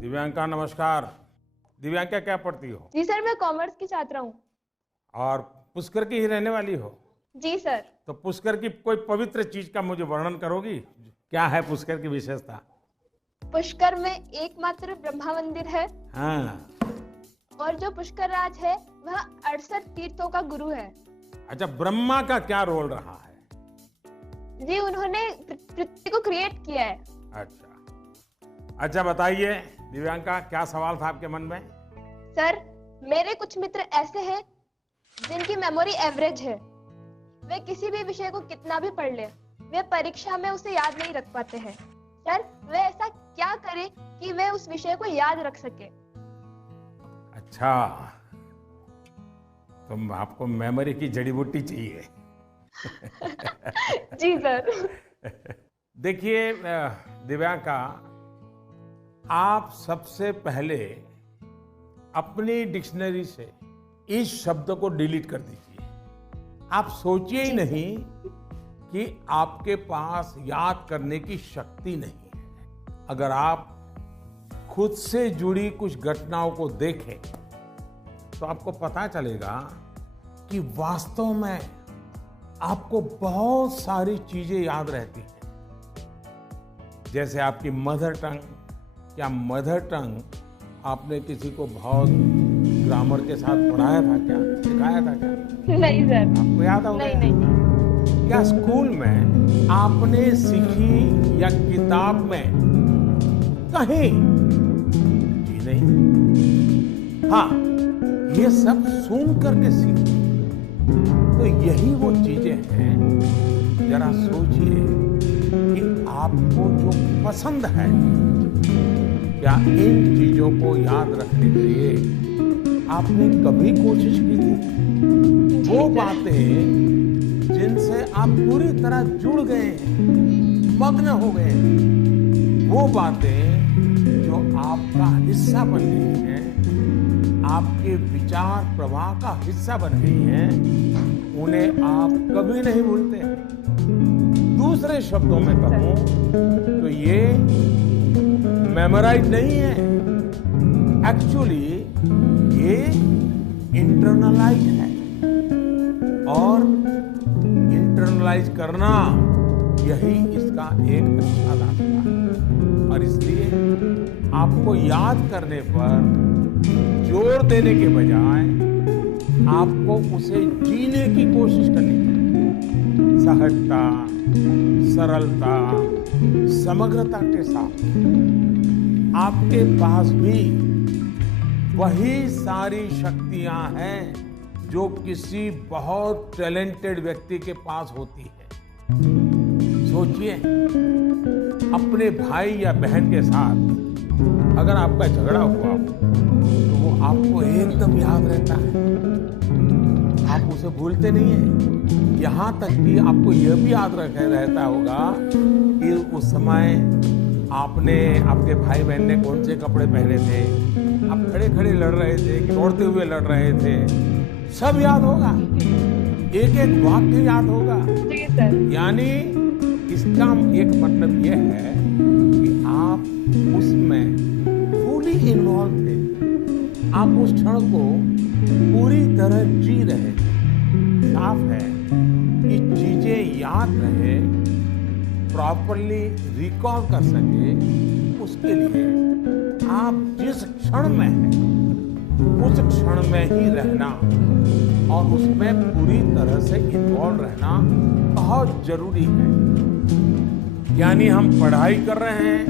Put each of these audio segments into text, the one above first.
दिव्यांका नमस्कार। दिव्यांका क्या पढ़ती हो? जी सर, मैं कॉमर्स की छात्रा हूँ। और पुष्कर की ही रहने वाली हो? जी सर। तो पुष्कर की कोई पवित्र चीज का मुझे वर्णन करोगी? क्या है पुष्कर की विशेषता? पुष्कर में एकमात्र ब्रह्मा मंदिर है हाँ। और जो पुष्कर राज है वह 68 तीर्थों का गुरु है। अच्छा, ब्रह्मा का क्या रोल रहा है? जी, उन्होंने पृथ्वी को क्रिएट किया है। अच्छा बताइए दिव्यांका, क्या सवाल था आपके मन में? सर, मेरे कुछ मित्र ऐसे हैं जिनकी मेमोरी एवरेज है। वे किसी भी विषय को कितना भी पढ़ ले, वे परीक्षा में उसे याद नहीं रख पाते हैं। सर, वे ऐसा क्या करें कि वे उस विषय को याद रख सके? अच्छा, तो आपको मेमोरी की जड़ी बूटी चाहिए। जी सर। देखिए दिव्यांका, आप सबसे पहले अपनी डिक्शनरी से इस शब्द को डिलीट कर दीजिए। आप सोचिए ही नहीं कि आपके पास याद करने की शक्ति नहीं है। अगर आप खुद से जुड़ी कुछ घटनाओं को देखें तो आपको पता चलेगा कि वास्तव में आपको बहुत सारी चीजें याद रहती हैं। जैसे आपकी मदर टंग। क्या मदर टंग आपने किसी को बहुत ग्रामर के साथ पढ़ाया था क्या? सिखाया था क्या? नहीं सर। आपको याद होगा? नहीं। क्या स्कूल में आपने सीखी या किताब में कहीं? जी नहीं। हाँ, ये सब सुन करके सीखी। तो यही वो चीजें हैं। जरा सोचिए कि आपको जो पसंद है, क्या इन चीजों को याद रखने के लिए आपने कभी कोशिश की थी? वो बातें जिनसे आप पूरी तरह जुड़ गए हैं, मग्न हो गए हैं, वो बातें जो आपका हिस्सा बन गई हैं, आपके विचार प्रवाह का हिस्सा बन गई हैं, उन्हें आप कभी नहीं भूलते। दूसरे शब्दों में कहूं तो ये मेमोराइज नहीं है, एक्चुअली ये इंटरनलाइज है। और इंटरनलाइज करना यही इसका एक अच्छा रास्ता है। और इसलिए आपको याद करने पर जोर देने के बजाय आपको उसे जीने की कोशिश करनी चाहिए। सहजता, सरलता, समग्रता के साथ आपके पास भी वही सारी शक्तियां हैं जो किसी बहुत टैलेंटेड व्यक्ति के पास होती है। सोचिए, अपने भाई या बहन के साथ अगर आपका झगड़ा हुआ तो वो आपको एकदम याद रहता है, आप उसे भूलते नहीं हैं। यहाँ तक कि आपको यह भी याद रहता होगा कि उस समय आपके भाई बहन ने कौन से कपड़े पहने थे, आप खड़े खड़े लड़ रहे थे कि दौड़ते हुए लड़ रहे थे, सब याद होगा। एक एक वाक्य याद होगा। जी सर। यानी इसका एक मतलब यह है कि आप उसमें फुली इन्वॉल्व थे, आप उस क्षण को पूरी तरह जी रहे थे। साफ है कि चीजें याद रहे, प्रॉपरली रिकॉल कर सके, उसके लिए आप जिस क्षण में हैं उस क्षण में ही रहना और उसमें पूरी तरह से इन्वॉल्व रहना बहुत जरूरी है। यानी हम पढ़ाई कर रहे हैं,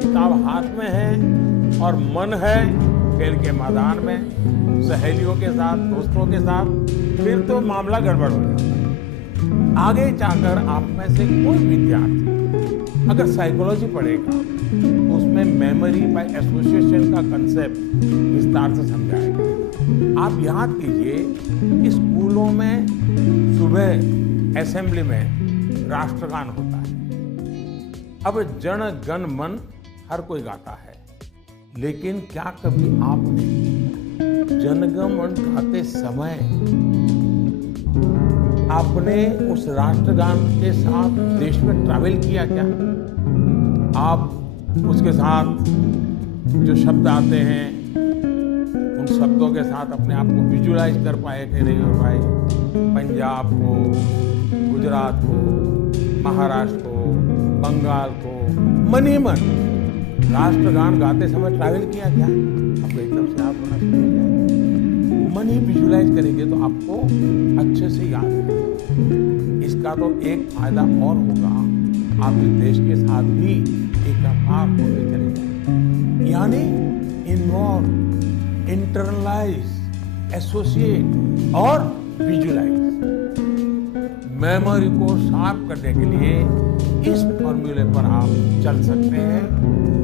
किताब हाथ में है और मन है खेल के मैदान में, सहेलियों के साथ, दोस्तों के साथ, फिर तो मामला गड़बड़ हो जाता है। आगे जाकर आप में से कोई विद्यार्थी अगर साइकोलॉजी पढ़ेगा तो उसमें मेमोरी बाय एसोसिएशन का कंसेप्ट विस्तार से समझाएगा। आप याद कीजिए कि स्कूलों में सुबह असेंबली में राष्ट्रगान होता है। अब जन गण मन हर कोई गाता है, लेकिन क्या कभी आपने जनगण मन गाते समय आपने उस राष्ट्रगान के साथ देश में ट्रैवल किया क्या? आप उसके साथ जो शब्द आते हैं उन शब्दों के साथ अपने आप को विजुलाइज कर पाए कि नहीं हो भाई, पंजाब को, गुजरात को, महाराष्ट्र को, बंगाल को मन ही मन राष्ट्रगान गाते समय ट्रैवल किया क्या? आपको एकदम से याद होना शुरू हो जाएगा। मन ही विजुलाइज करेंगे तो आपको अच्छे से याद रहेगा। इसका तो एक फायदा और होगा, आप इस देश के साथ भी एकाकार होते चले जाएंगे। यानी इन्वॉल्व, इंटरनलाइज, एसोसिएट और विजुलाइज। मेमोरी को शार्प करने के लिए इस फॉर्मूले पर आप चल सकते हैं।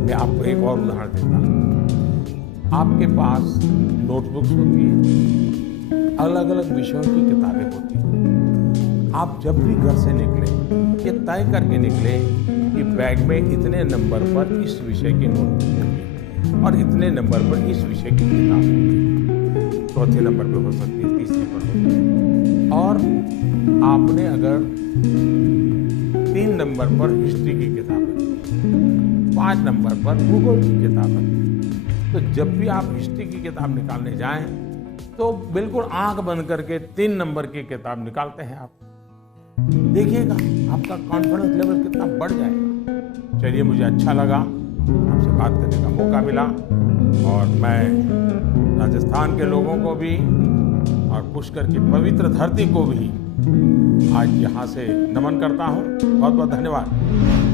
मैं आपको एक और उदाहरण देता हूं। आपके पास नोटबुक्स होती है, अलग अलग विषयों की किताबें होती हैं। आप जब भी घर से निकले, ये तय करके निकले कि बैग में इतने नंबर पर इस विषय की नोटबुक होगी और इतने नंबर पर इस विषय की किताब होगी। चौथे नंबर पे हो सकती है, तीसरे पर हो सकती है। और आपने अगर 3 नंबर पर हिस्ट्री की किताब रखी, 5 नंबर पर भूगोल की किताब रखी, तो जब भी आप हिस्ट्री की किताब निकालने जाएं तो बिल्कुल आंख बंद करके 3 नंबर की किताब निकालते हैं आप। देखिएगा आपका कॉन्फिडेंस लेवल कितना बढ़ जाएगा। चलिए, मुझे अच्छा लगा, आपसे बात करने का मौका मिला और मैं राजस्थान के लोगों को भी और पुष्कर की पवित्र धरती को भी आज यहाँ से नमन करता हूँ। बहुत बहुत धन्यवाद।